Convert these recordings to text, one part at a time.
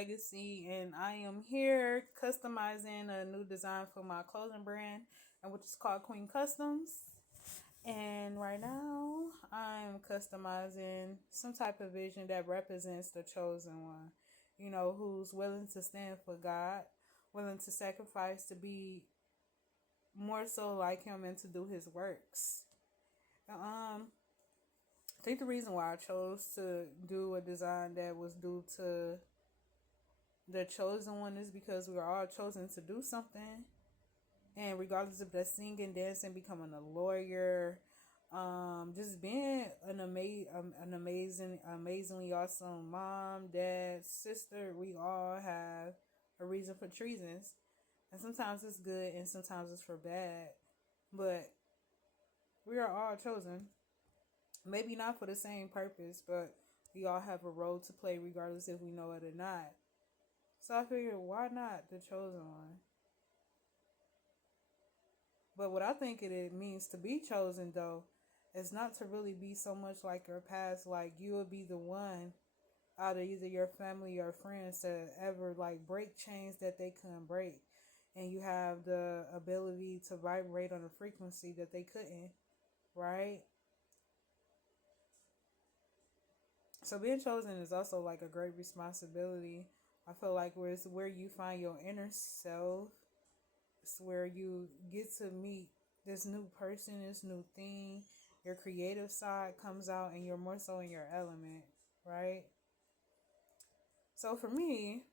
Legacy, and I am here customizing a new design for my clothing brand, and which is called Queen Customs. And right now, I'm customizing some type of vision that represents the chosen one. Who's willing to stand for God, willing to sacrifice to be more so like Him and to do His works. I think the reason why I chose to do a design that was due to the chosen one is because we are all chosen to do something, and regardless if that's singing, dancing, becoming a lawyer, just being an amazingly awesome mom, dad, sister, we all have a reason for treasons, and sometimes it's good and sometimes it's for bad, but we are all chosen. Maybe not for the same purpose, but we all have a role to play regardless if we know it or not. So I figured, why not the chosen one? But what I think it means to be chosen, though, is not to really be so much like your past. Like, you will be the one out of either your family or friends to ever, like, break chains that they couldn't break. And you have the ability to vibrate on a frequency that they couldn't, right? So being chosen is also like a great responsibility. I feel like it's where you find your inner self. It's where you get to meet this new person, this new thing. Your creative side comes out and you're more so in your element, right? So for me,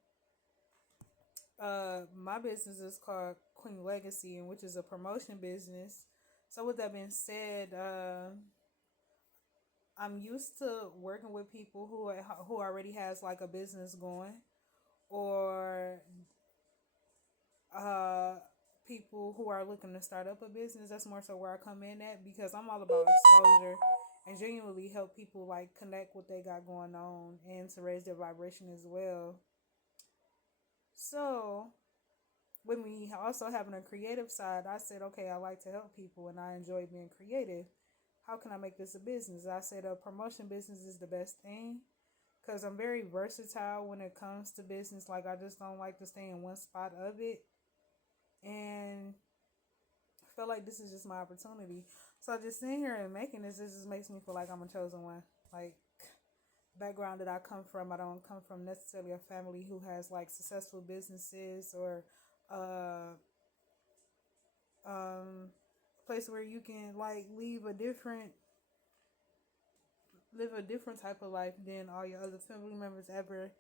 my business is called Queen Legacy, and which is a promotion business. So with that being said, I'm used to working with people who already has like a business going, or uh people who are looking to start up a business. That's more so where I come in at, because I'm all about exposure and genuinely help people like connect what they got going on and to raise their vibration as well. So with me also having a creative side, I said, okay, I like to help people and I enjoy being creative. How can I make this a business? I said a promotion business is the best thing, because I'm very versatile when it comes to business. Like, I just don't like to stay in one spot of it. And I feel like this is just my opportunity. So just sitting here and making this just makes me feel like I'm a chosen one. Like, background that I come from, I don't come from necessarily a family who has like successful businesses, or uh place where you can like live a different type of life than all your other family members ever,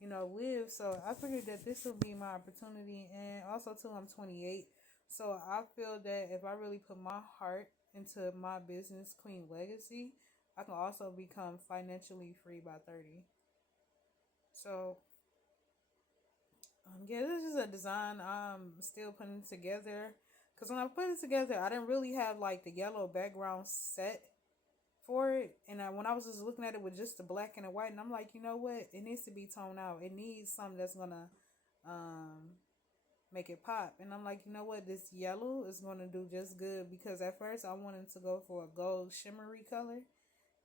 live. So I figured that this will be my opportunity. And also too, I'm 28. So I feel that if I really put my heart into my business, Queen Legacy, I can also become financially free by 30. So yeah, this is a design I'm still putting together. Because when I put it together, I didn't really have like the yellow background set for it. And when I was just looking at it with just the black and the white, and I'm like, you know what? It needs to be toned out. It needs something that's going to make it pop. And I'm like, you know what? This yellow is going to do just good, because at first I wanted to go for a gold shimmery color.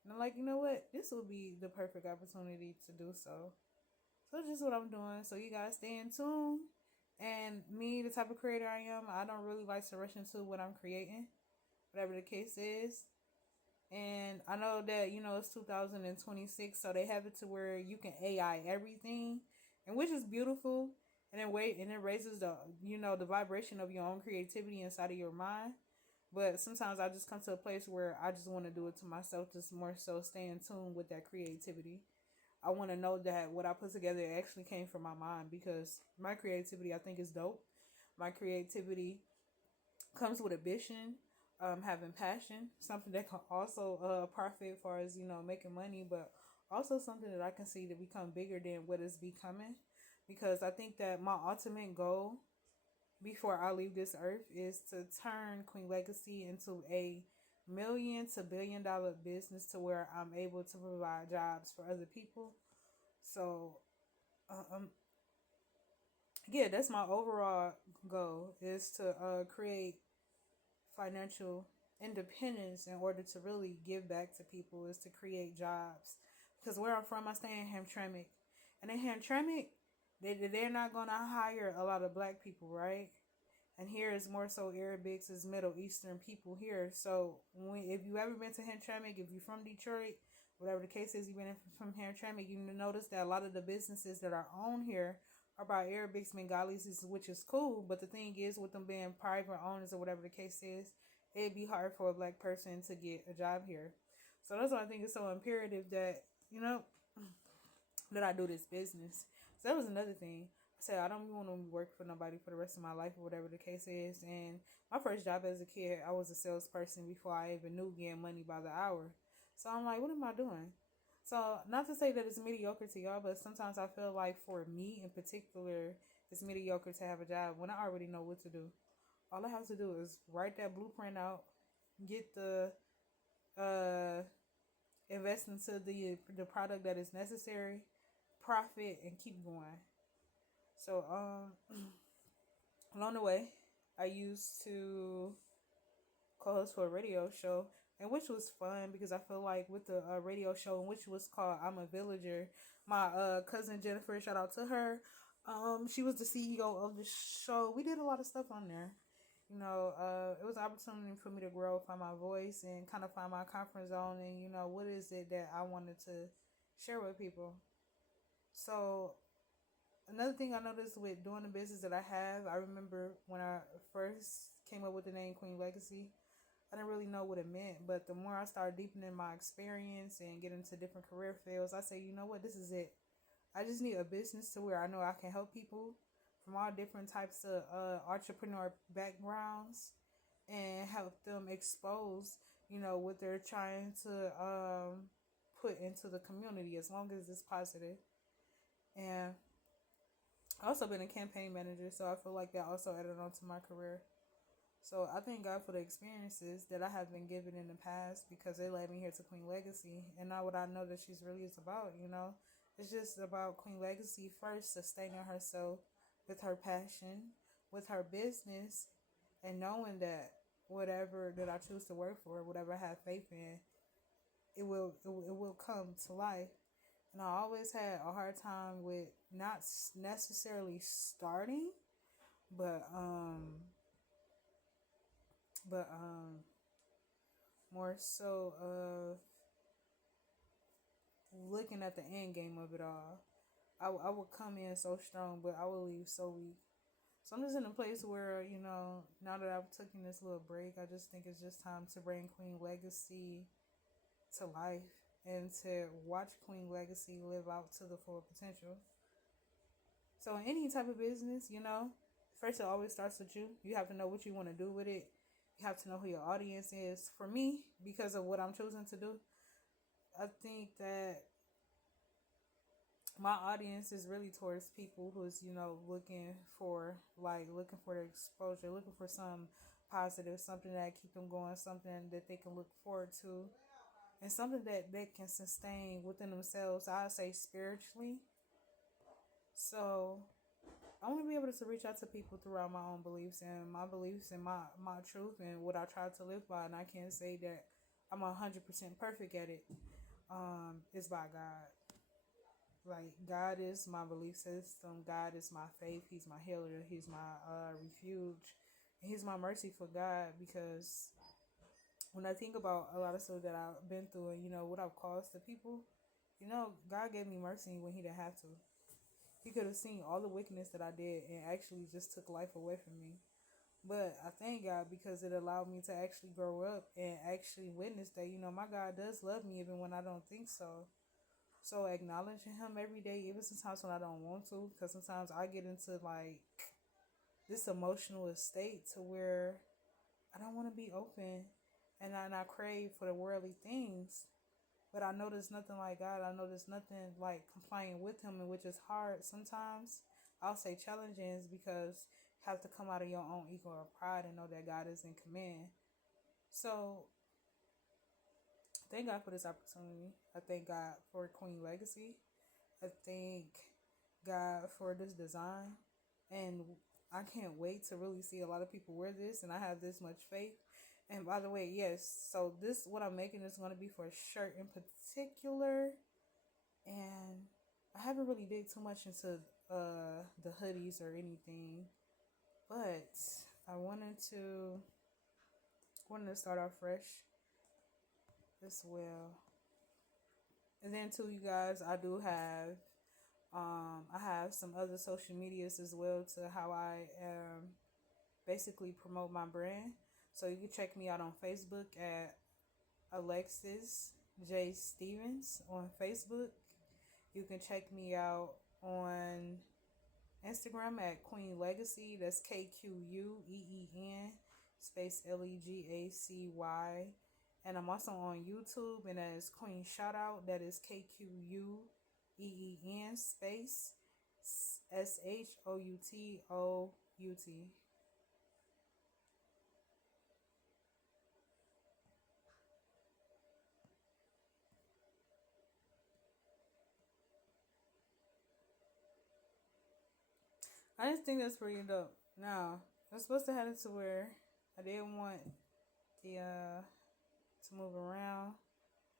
And I'm like, you know what? This will be the perfect opportunity to do so. So that's just what I'm doing. So you guys stay in tune. And me, the type of creator I am, I don't really like to rush into what I'm creating, whatever the case is. And I know that, it's 2026, so they have it to where you can AI everything, and which is beautiful. And it raises the vibration of your own creativity inside of your mind. But sometimes I just come to a place where I just want to do it to myself, just more so stay in tune with that creativity. I want to know that what I put together actually came from my mind, because my creativity, I think, is dope. My creativity comes with ambition, having passion, something that can also profit as far as, making money, but also something that I can see to become bigger than what is becoming. Because I think that my ultimate goal before I leave this earth is to turn Queen Legacy into a $1 million to $1 billion business, to where I'm able to provide jobs for other people. So, yeah, that's my overall goal, is to create financial independence in order to really give back to people, is to create jobs. Because where I'm from, I stay in Hamtramck. And in Hamtramck, They're not gonna hire a lot of black people, right? And here is more so Arabics, is Middle Eastern people here. So if you ever been to Hamtramck, if you're from Detroit, whatever the case is, you've been from Hamtramck, you notice that a lot of the businesses that are owned here are by Arabics, Bengalis, which is cool. But the thing is, with them being private owners or whatever the case is, it'd be hard for a black person to get a job here. So that's why I think it's so imperative that, that I do this business. So that was another thing. I said I don't want to work for nobody for the rest of my life or whatever the case is. And my first job as a kid, I was a salesperson before I even knew getting money by the hour. So I'm like, what am I doing? So not to say that it's mediocre to y'all, but sometimes I feel like for me in particular, it's mediocre to have a job when I already know what to do. All I have to do is write that blueprint out, get the invest into the product that is necessary, profit, and keep going. So along the way, I used to co-host for a radio show, and which was fun because I feel like with the radio show, which was called I'm a Villager, my cousin Jennifer, shout out to her. She was the CEO of the show. We did a lot of stuff on there. It was an opportunity for me to grow, find my voice, and kind of find my comfort zone, and what is it that I wanted to share with people. So another thing I noticed with doing the business that I have, I remember when I first came up with the name Queen Legacy, I didn't really know what it meant. But the more I started deepening my experience and getting into different career fields, I say, you know what, this is it. I just need a business to where I know I can help people from all different types of entrepreneur backgrounds and help them expose, what they're trying to put into the community as long as it's positive. And I've also been a campaign manager, so I feel like that also added on to my career. So I thank God for the experiences that I have been given in the past because they led me here to Queen Legacy. And now what I know that she's really is about, it's just about Queen Legacy first, sustaining herself with her passion, with her business, and knowing that whatever that I choose to work for, whatever I have faith in, it will come to life. And I always had a hard time with not necessarily starting, but more so of looking at the end game of it all. I would come in so strong, but I would leave so weak. So I'm just in a place where, now that I've taken this little break, I just think it's just time to bring Queen Legacy to life and to watch Queen Legacy live out to the full potential. So in any type of business, first it always starts with you. You have to know what you want to do with it. You have to know who your audience is. For me, because of what I'm choosing to do, I think that my audience is really towards people who's, looking for the exposure, looking for some positive, something that keep them going, something that they can look forward to, and something that they can sustain within themselves, I would say spiritually. So I want to be able to reach out to people throughout my own beliefs and my truth and what I try to live by. And I can't say that I'm 100% perfect at it. It's by God. Like, God is my belief system. God is my faith. He's my healer. He's my refuge. And He's my merciful God, because when I think about a lot of stuff that I've been through and, what I've caused to people, God gave me mercy when He didn't have to. He could have seen all the wickedness that I did and actually just took life away from me. But I thank God because it allowed me to actually grow up and actually witness that, my God does love me even when I don't think so. So acknowledging Him every day, even sometimes when I don't want to, because sometimes I get into this emotional state to where I don't want to be open and I crave for the worldly things. But I know there's nothing like God. I know there's nothing like complying with Him, and which is hard sometimes. I'll say challenging because you have to come out of your own ego or pride and know that God is in command. So thank God for this opportunity. I thank God for Queen Legacy. I thank God for this design. And I can't wait to really see a lot of people wear this. And I have this much faith. And by the way, yes, so what I'm making is going to be for a shirt in particular. And I haven't really dig too much into the hoodies or anything, but I wanted to start off fresh as well. And then too, you guys, I do have I have some other social medias as well to how I basically promote my brand. So you can check me out on Facebook at Alexis J. Stevens on Facebook. You can check me out on Instagram at Queen Legacy. That's KQUEEN space LEGACY. And I'm also on YouTube, and that is Queen Shoutout. That is KQUEEN space SHOUTOUT. I just think that's pretty dope. Now, I'm supposed to have it to where I didn't want the to move around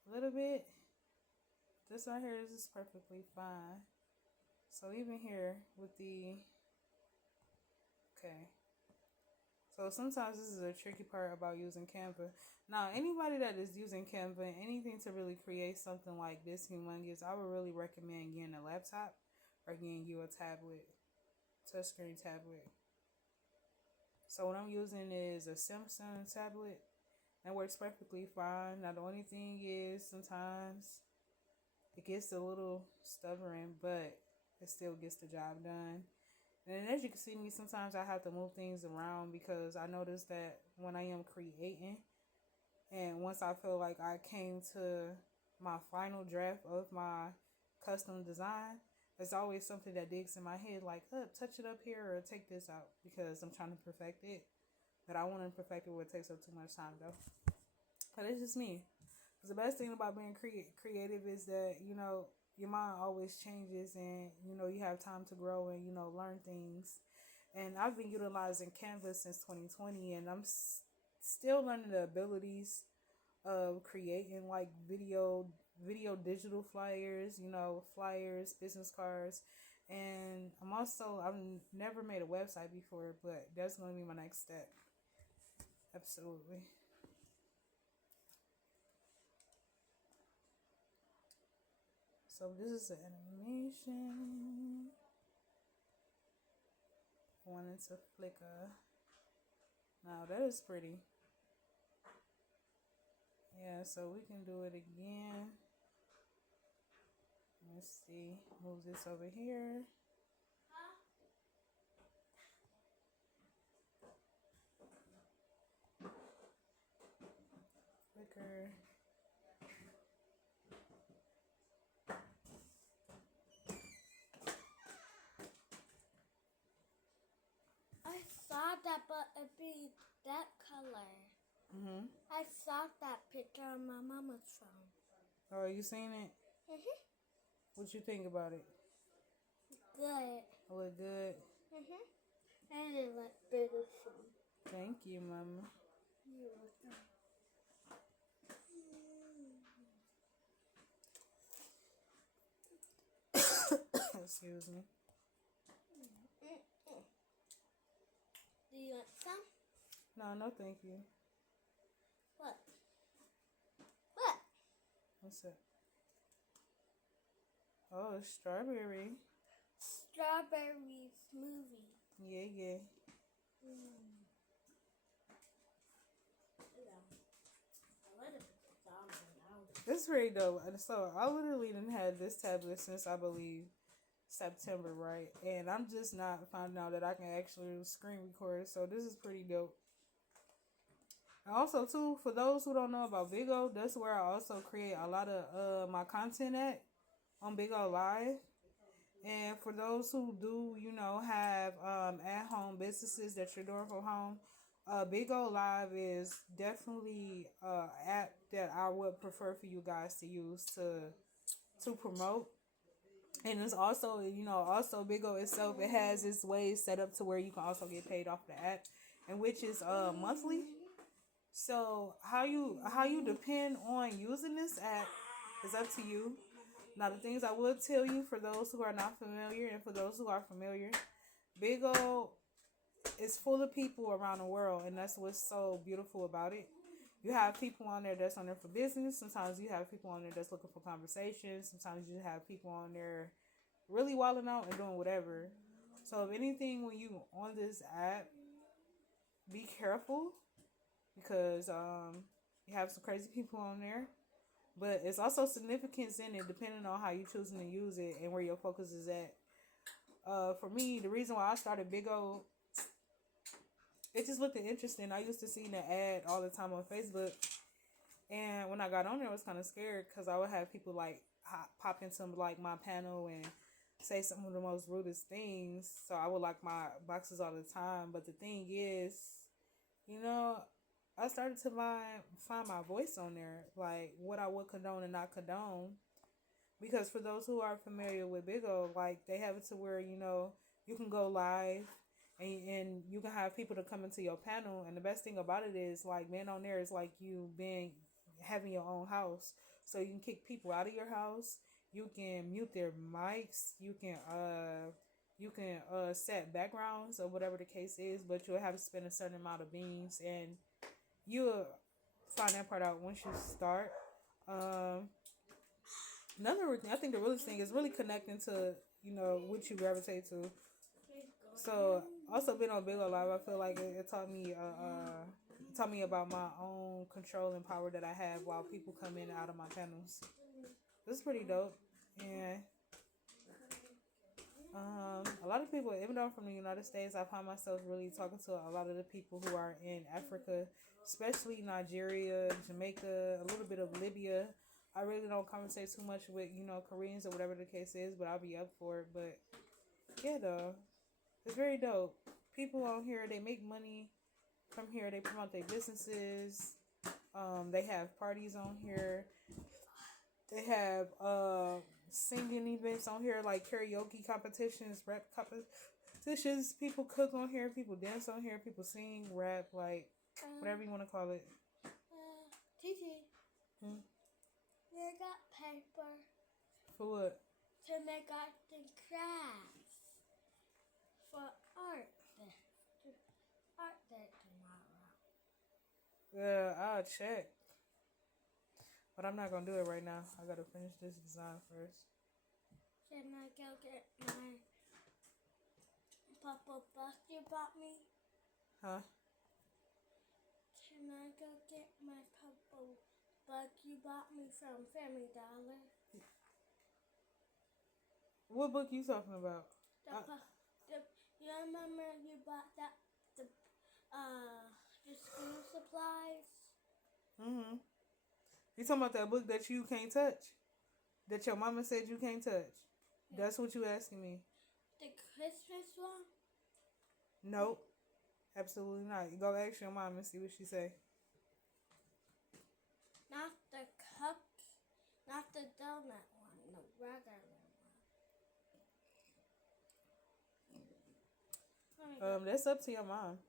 a little bit. This right here, this is perfectly fine. So even here with the, okay. So sometimes this is a tricky part about using Canva. Now, anybody that is using Canva and anything to really create something like this humongous, I would really recommend getting a laptop or getting you a tablet, touchscreen tablet. So what I'm using is a Samsung tablet. That works perfectly fine. Now the only thing is sometimes it gets a little stubborn, but it still gets the job done. And as you can see me, sometimes I have to move things around because I notice that when I am creating, and once I feel like I came to my final draft of my custom design, there's always something that digs in my head like, touch it up here or take this out, because I'm trying to perfect it. But I want to perfect it where it takes up too much time though. But it's just me. Because the best thing about being creative is that, you know, your mind always changes, and, you know, you have time to grow and, you know, learn things. And I've been utilizing Canva since 2020, and I'm still learning the abilities of creating like video digital flyers, you know, flyers, business cards. And I've never made a website before, but that's going to be my next step. Absolutely. So this is an animation. I wanted to flicker. Now that is pretty. Yeah, so we can do it again. Let's see. Move this over here. Flicker. I saw that, but it'd be that color. I saw that picture on my mama's phone. Oh, you seen it? What you think about it? Good. It look good? And it looked beautiful. Thank you, Mama. You're welcome. Excuse me. Do you want some? No, thank you. What? What? What's that? Oh, it's strawberry. Strawberry smoothie. Yeah. It's very dope. So I literally didn't have this tablet since, I believe, September, right? And I'm just not finding out that I can actually screen record. So this is pretty dope. And also too, for those who don't know about Big O, that's where I also create a lot of my content at, on Big O Live. And for those who do, you know, have at-home businesses that you're doing from home, Big O Live is definitely an app that I would prefer for you guys to use to promote. And it's also, you know, also Big O itself, it has its ways set up to where you can also get paid off the app, and which is monthly. So how you depend on using this app is up to you. Now, the things I would tell you for those who are not familiar and for those who are familiar, Big O is full of people around the world, and that's what's so beautiful about it. You have people on there that's on there for business. Sometimes you have people on there that's looking for conversation. Sometimes you have people on there really wilding out and doing whatever. So if anything, when you on this app, be careful because you have some crazy people on there. But it's also significance in it depending on how you're choosing to use it and where your focus is at. For me, the reason why I started Big O, it just looked interesting. I used to see the ad all the time on Facebook. And when I got on there, I was kind of scared because I would have people like pop into like my panel and say some of the most rudest things. So I would like my boxes all the time. But the thing is, I started to find my voice on there, like what I would condone and not condone. Because for those who are familiar with Big O, like they have it to where, you can go live and you can have people to come into your panel. And the best thing about it is like being on there is like you having your own house. So you can kick people out of your house. You can mute their mics. You can set backgrounds or whatever the case is, but you'll have to spend a certain amount of beans, and you'll find that part out once you start. Another thing, I think the realest thing is really connecting to, what you gravitate to. So also being on Big O Live, I feel like it taught me about my own control and power that I have while people come in and out of my panels. This is pretty dope. And a lot of people, even though I'm from the United States, I find myself really talking to a lot of the people who are in Africa, especially Nigeria, Jamaica, a little bit of Libya. I really don't conversate too much with, Koreans or whatever the case is, but I'll be up for it. But yeah, though, it's very dope. People on here, they make money from here. They promote their businesses. They have parties on here. They have singing events on here, like karaoke competitions, rap competitions. People cook on here. People dance on here. People sing, rap, like whatever you want to call it. Titi. They got paper. For what? To make art and crafts. For art day tomorrow. Yeah, I'll check. But I'm not going to do it right now. I got to finish this design first. Can I go get my purple book you bought me? Huh? Can I go get my purple book you bought me from Family Dollar? What book you talking about? You remember you bought the school supplies? Mm-hmm. You talking about that book that you can't touch? That your mama said you can't touch? Yeah. That's what you asking me. The Christmas one? Nope. Absolutely not. You go ask your mom and see what she say. Not the cups, not the donut one, the regular one. That's up to your mom.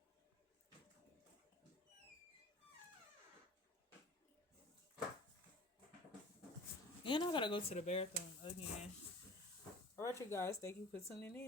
And I gotta go to the bathroom again. Alright, you guys. Thank you for tuning in.